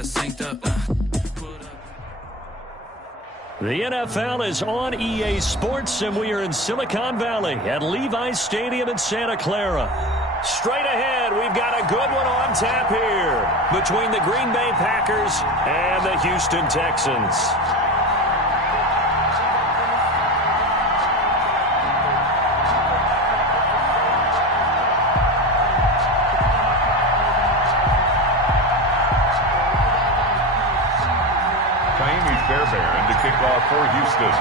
got synced up. The NFL is on EA Sports, and we are in Silicon Valley at Levi's Stadium in Santa Clara. Straight ahead, we've got a good one on tap here between the Green Bay Packers and the Houston Texans. Fairbairn to kick off for Houston.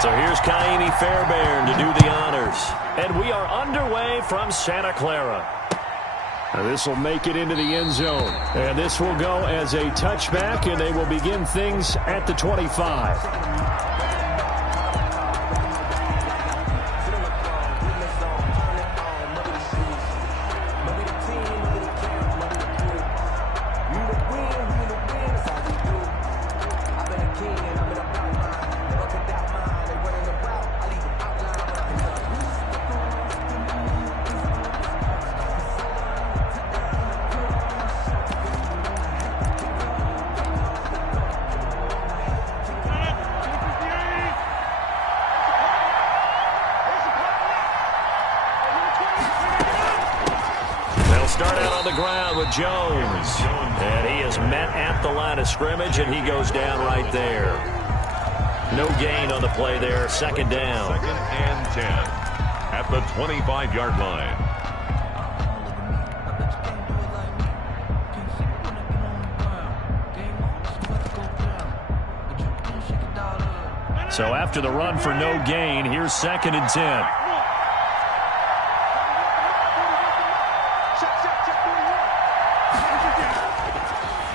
So here's Kaimi Fairbairn to do the honors. And we are underway from Santa Clara. Now this will make it into the end zone. And this will go as a touchback, and they will begin things at the 25. Start out on the ground with Jones. And he is met at the line of scrimmage, and he goes down right there. No gain on the play there. Second down. Second and 10 at the 25-yard line. So after the run for no gain, here's second and 10.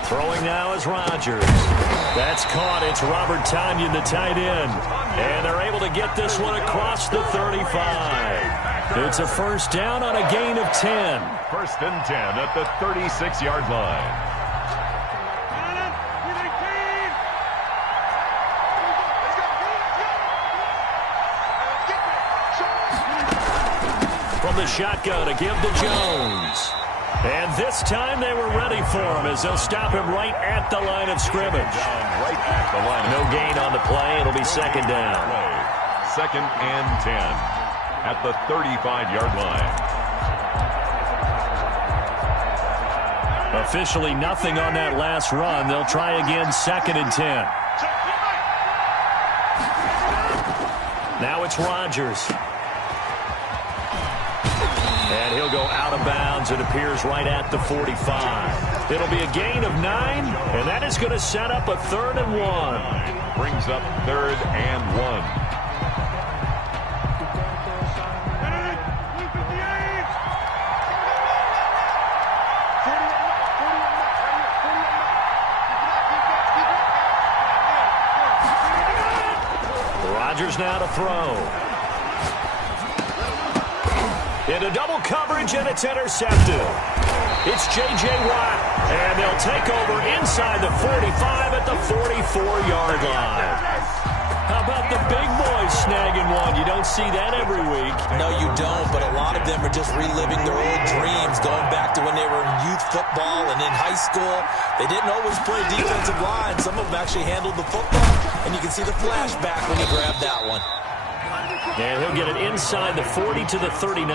Throwing now is Rodgers. That's caught. It's Robert Tonyan, the tight end. And they're able to get this one across the 35. It's a first down on a gain of 10. First and 10 at the 36-yard line. From the shotgun to give to Jones. And this time they were ready for him as they'll stop him right at the line of scrimmage. Right at the line. No gain on the play. It'll be second down. Second and 10 at the 35-yard line. Officially nothing on that last run. They'll try again, second and 10. Now it's Rodgers. And he'll go out of bounds. It appears right at the 45. It'll be a gain of 9, and that is going to set up a third and 1. Brings up third and 1. Rodgers now to throw. Into double coverage, and it's intercepted. It's J.J. Watt, and they'll take over inside the 45 at the 44-yard line. How about the big boys snagging one? You don't see that every week. No, you don't, but a lot of them are just reliving their old dreams, going back to when they were in youth football and in high school. They didn't always play defensive line. Some of them actually handled the football, and you can see the flashback when he grabbed that one. And he'll get it inside the 40 to the 39.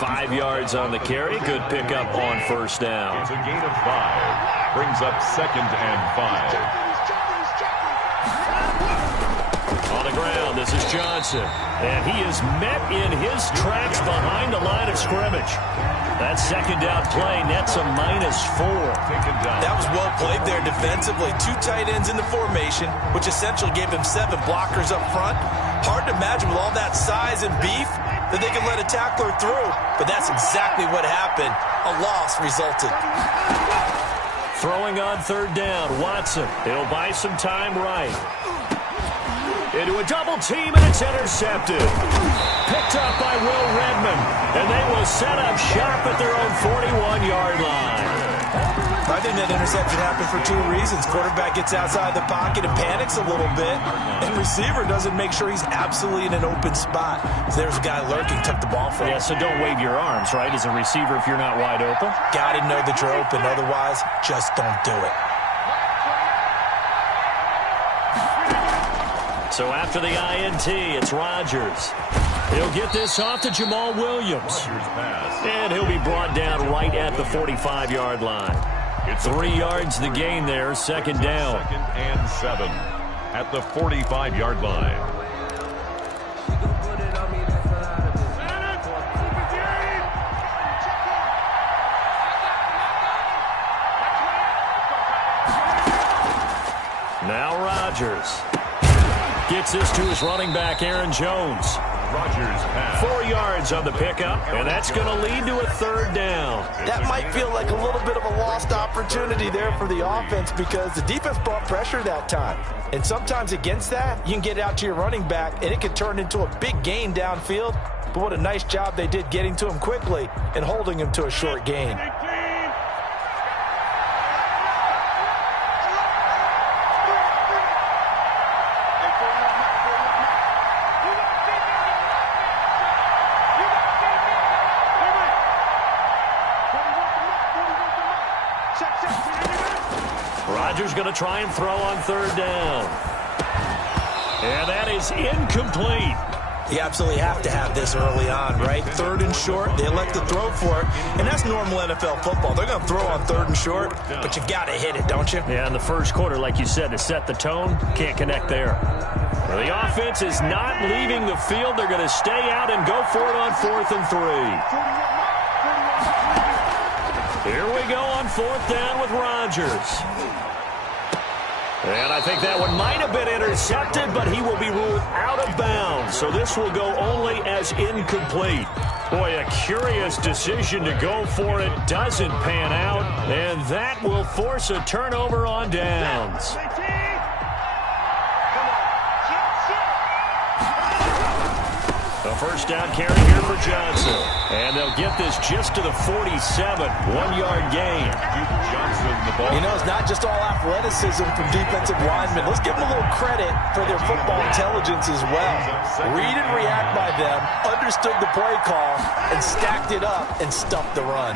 5 yards on the carry. Good pickup on first down. It's a gain of 5. Brings up second and 5. On the ground, this is Johnson. And he is met in his tracks behind the line of scrimmage. That second down play nets a -4. That was well played there defensively. 2 tight ends in the formation, which essentially gave him 7 blockers up front. Hard to imagine with all that size and beef that they could let a tackler through. But that's exactly what happened. A loss resulted. Throwing on third down, Watson. It'll buy some time right. Into a double team, and it's intercepted. Picked up by Will Redmond, and they will set up shop at their own 41-yard line. I think that interception happened for two reasons. Quarterback gets outside the pocket and panics a little bit, and receiver doesn't make sure he's absolutely in an open spot. So there's a guy lurking, took the ball from him. Yeah, so don't wave your arms, right, as a receiver if you're not wide open. Got to know that you're open. Otherwise, just don't do it. So after the INT, it's Rodgers. He'll get this off to Jamal Williams. And he'll be brought down right at the 45-yard line. 3 yards the gain there, second down. 2nd and 7 at the 45-yard line. Now Rodgers gets this to his running back, Aaron Jones. Rodgers pass. 4 yards on the pickup, and that's going to lead to a third down. That might feel like a little bit of a lost opportunity there for the offense because the defense brought pressure that time. And sometimes against that, you can get out to your running back, and it can turn into a big gain downfield. But what a nice job they did getting to him quickly and holding him to a short gain. Rodgers going to try and throw on third down. And that is incomplete. You absolutely have to have this early on, right? Third and short, they elect to throw for it. And that's normal NFL football. They're going to throw on third and short, but you've got to hit it, don't you? Yeah, in the first quarter, like you said, to set the tone, can't connect there. Well, the offense is not leaving the field. They're going to stay out and go for it on 4th and 3. Here we go on 4th down with Rodgers. And I think that one might have been intercepted, but he will be ruled out of bounds. So this will go only as incomplete. Boy, a curious decision to go for it. Doesn't pan out. And that will force a turnover on downs. A first down carry here for Johnson. And they'll get this just to the 47. 1-yard gain. Johnson, the ball. You know, it's not just all athleticism from defensive linemen. Let's give them a little credit for their football intelligence as well. Read and react by them, understood the play call, and stacked it up and stuffed the run.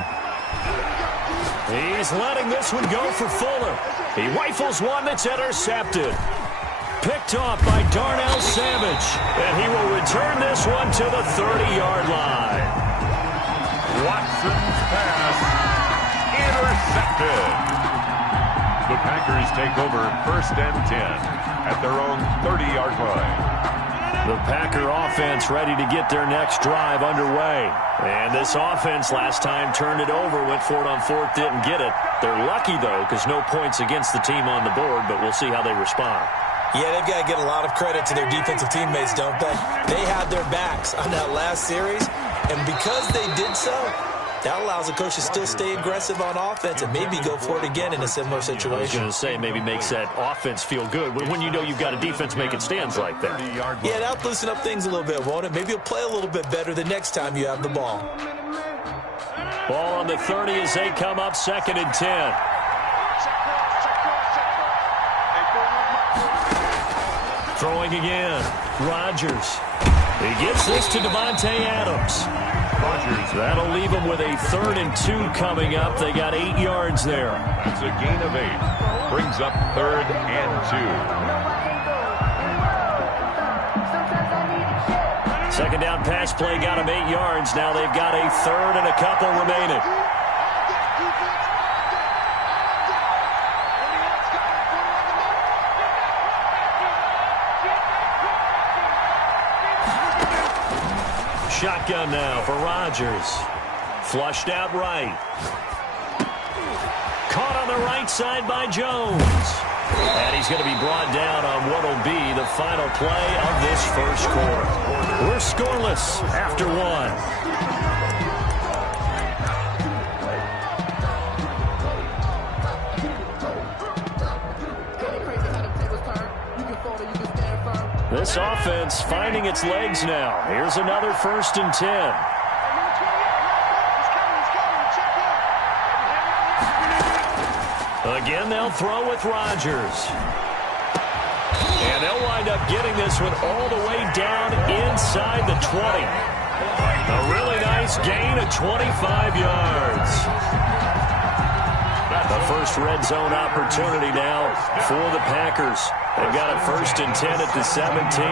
He's letting this one go for Fuller. He rifles one that's intercepted. Picked off by Darnell Savage. And he will return this one to the 30-yard line. Watson's pass intercepted. The Packers take over 1st and 10 at their own 30-yard line. The Packer offense ready to get their next drive underway. And this offense last time turned it over, went for it on 4th, didn't get it. They're lucky, though, because no points against the team on the board, but we'll see how they respond. Yeah, they've got to get a lot of credit to their defensive teammates, don't they? They had their backs on that last series, and because they did so, that allows the coach to still stay aggressive on offense and maybe go for it again in a similar situation. I was going to say, maybe makes that offense feel good when you know you've got a defense making stands like that. Yeah, that'll loosen up things a little bit, won't it? Maybe you'll play a little bit better the next time you have the ball. Ball on the 30 as they come up 2nd and 10. Throwing again. Rodgers. He gives this to Devontae Adams. Rodgers. That'll leave him with a 3rd and 2 coming up. They got 8 yards there. That's a gain of 8. Brings up 3rd and 2. Second down pass play got him 8 yards. Now they've got a 3rd and a couple remaining. Shotgun now for Rodgers. Flushed out right. Caught on the right side by Jones. And he's going to be brought down on what will be the final play of this first quarter. We're scoreless after 1. This offense finding its legs now. Here's another 1st and 10. Again, they'll throw with Rodgers. And they'll wind up getting this one all the way down inside the 20. A really nice gain of 25 yards. The first red zone opportunity now for the Packers. They've got a 1st and 10 at the 17.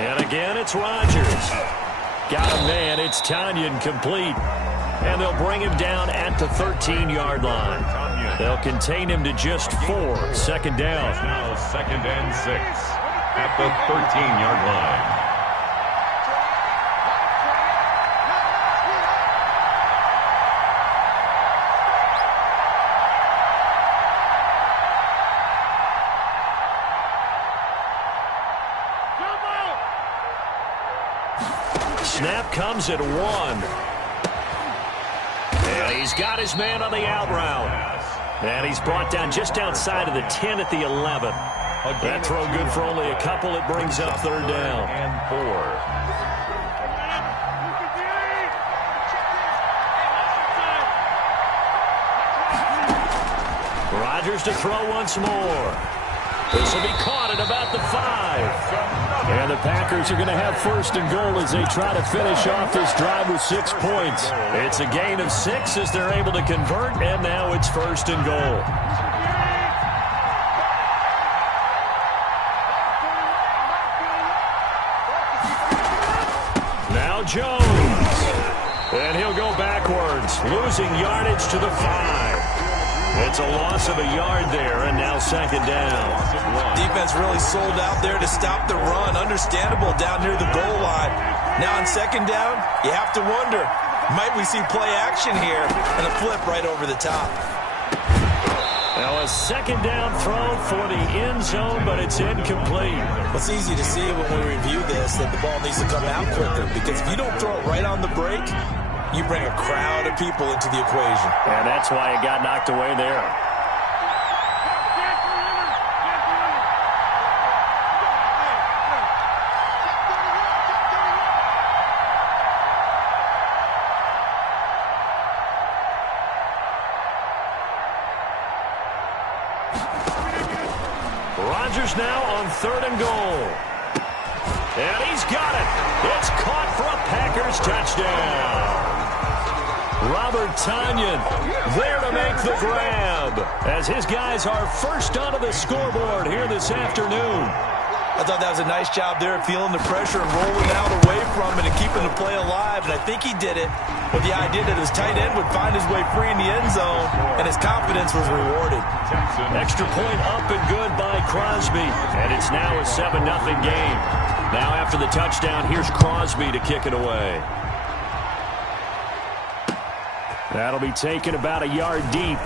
And again, it's Rodgers. Got a man. It's Tanyan complete. And they'll bring him down at the 13-yard line. They'll contain him to just 4. 2nd down. Now 2nd and 6 at the 13-yard line. Snap comes at 1. And he's got his man on the out route. And he's brought down just outside of the 10 at the 11. That throw good for only a couple. It brings up 3rd down. And 4. Rodgers to throw once more. This will be caught at about the 5. And the Packers are going to have 1st and goal as they try to finish off this drive with 6 points. It's a gain of 6 as they're able to convert, and now it's 1st and goal. Now Jones. And he'll go backwards, losing yardage to the 5. It's a loss of a yard there, and now 2nd down. Defense really sold out there to stop the run. Understandable down near the goal line. Now on 2nd down, you have to wonder, might we see play action here and a flip right over the top? Now a 2nd down throw for the end zone, but it's incomplete. It's easy to see when we review this that the ball needs to come out quicker, because if you don't throw it right on the break, you bring a crowd of people into the equation. And that's why it got knocked away there. Rodgers now on 3rd and goal. And he's got it. It's caught for a Packers touchdown. Robert Tanyan there to make the grab as his guys are first onto the scoreboard here this afternoon. I thought that was a nice job there, feeling the pressure and rolling out away from it and keeping the play alive. And I think he did it with the idea that his tight end would find his way free in the end zone, and his confidence was rewarded. Extra point up and good by Crosby. And it's now a 7-0 game. Now after the touchdown, here's Crosby to kick it away. That'll be taken about a yard deep.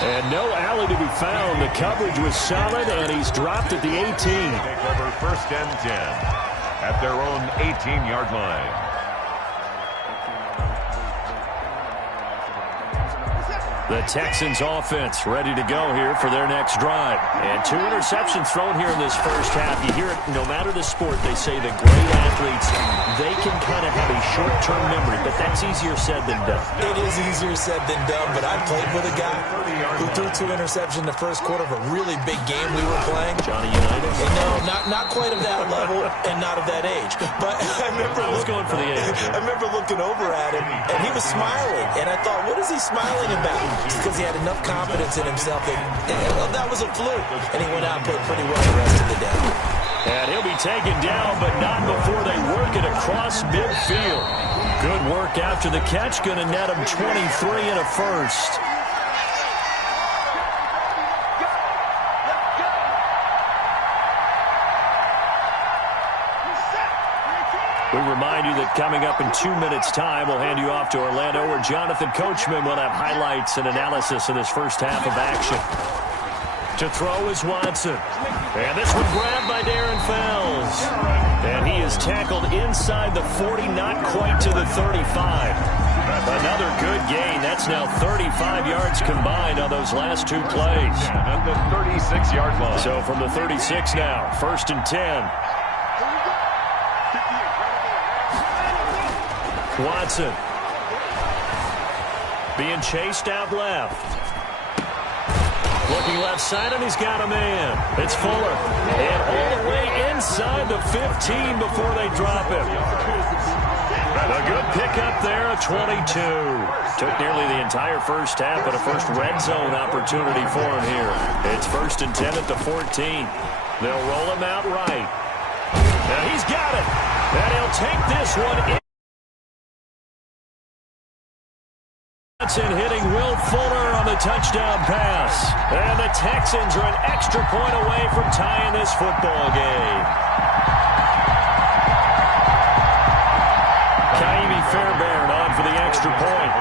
And no alley to be found. The coverage was solid, and he's dropped at the 18. Take over 1st and 10 at their own 18-yard line. The Texans offense ready to go here for their next drive. And 2 interceptions thrown here in this first half. You hear it no matter the sport. They say the great athletes, they can kind of have a short-term memory, but that's easier said than done. It is easier said than done, but I played with a guy who threw 2 interceptions in the first quarter of a really big game we were playing. Johnny Unitas? No, not quite of that level and not of that age. But I remember going for the age. I remember looking over at him, and he was smiling. And I thought, what is he smiling about? Just because he had enough confidence in himself that was a fluke. And he went out and played pretty well the rest of the day. And he'll be taken down, but not before they work it across midfield. Good work after the catch. Going to net him 23 and a first. We remind you that coming up in 2 minutes' time, we'll hand you off to Orlando, where Jonathan Coachman will have highlights and analysis of this first half of action. To throw is Watson. And this one grabbed by Darren Fells. And he is tackled inside the 40, not quite to the 35. Another good gain. That's now 35 yards combined on those last two plays. At the 36-yard line. So from the 36 now, 1st and 10. Watson being chased out left. Looking left side, and he's got a man. It's Fuller. And all the way inside the 15 before they drop him. A good pickup there, a 22. Took nearly the entire first half, but a first red zone opportunity for him here. It's 1st and 10 at the 14. They'll roll him out right. Now he's got it. And he'll take this one in. Hitting Will Fuller on the touchdown pass. And the Texans are an extra point away from tying this football game. Fairbairn on for the extra point.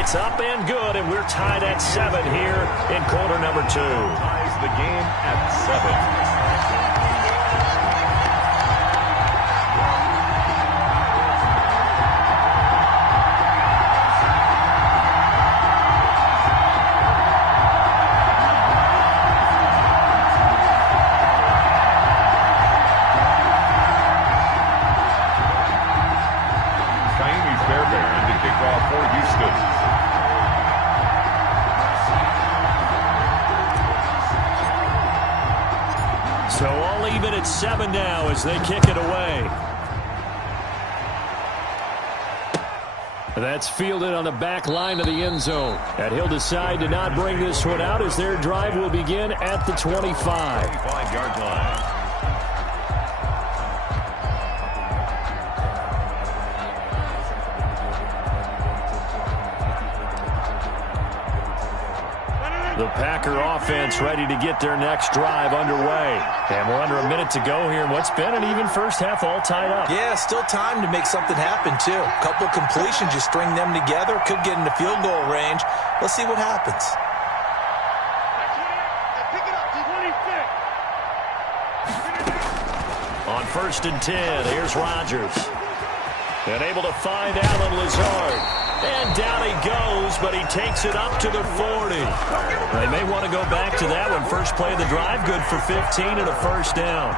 It's up and good, and we're tied at 7 here in quarter number 2. Ties the game at 7. So all even at 7 now as they kick it away. That's fielded on the back line of the end zone. And he'll decide to not bring this one out as their drive will begin at the 25. 25-yard line. The Packer offense ready to get their next drive underway. And we're under a minute to go here in what's been an even first half all tied up. Yeah, still time to make something happen, too. A couple completions, you string them together, could get into field goal range. Let's see what happens. On 1st and 10, here's Rodgers. And able to find Alan Lazard. And down he goes, but he takes it up to the 40. They may want to go back to that one. First play of the drive, good for 15 and a first down.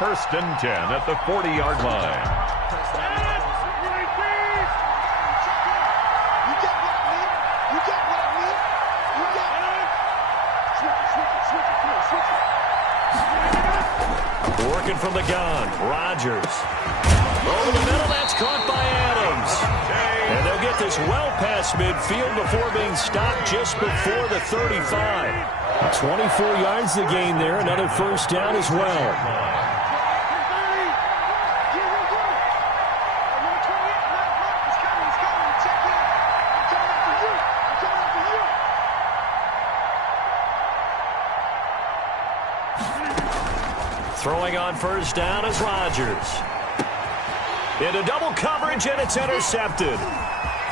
1st and 10 at the 40-yard line. Working from the gun, Rodgers. Over the middle, that's caught by Adams. And they'll get this well past midfield before being stopped just before the 35. 24 yards to gain there, another first down as well. Throwing on first down is Rodgers. Into double coverage, and it's intercepted.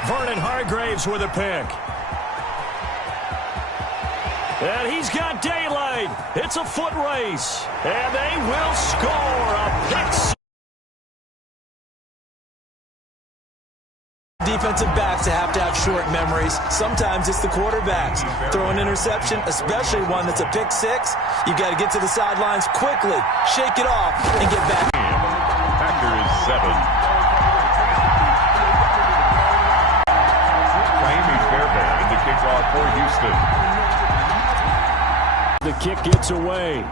Vernon Hargraves with a pick. And he's got daylight. It's a foot race. And they will score a pick. Defensive backs have to have short memories. Sometimes it's the quarterbacks. Throw an interception, especially one that's a pick six. You've got to get to the sidelines quickly, shake it off, and get back. Packers 7. Miami Fairbairn in the kickoff for Houston. The kick gets away.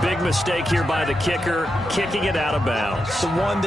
Big mistake here by the kicker, kicking it out of bounds. The one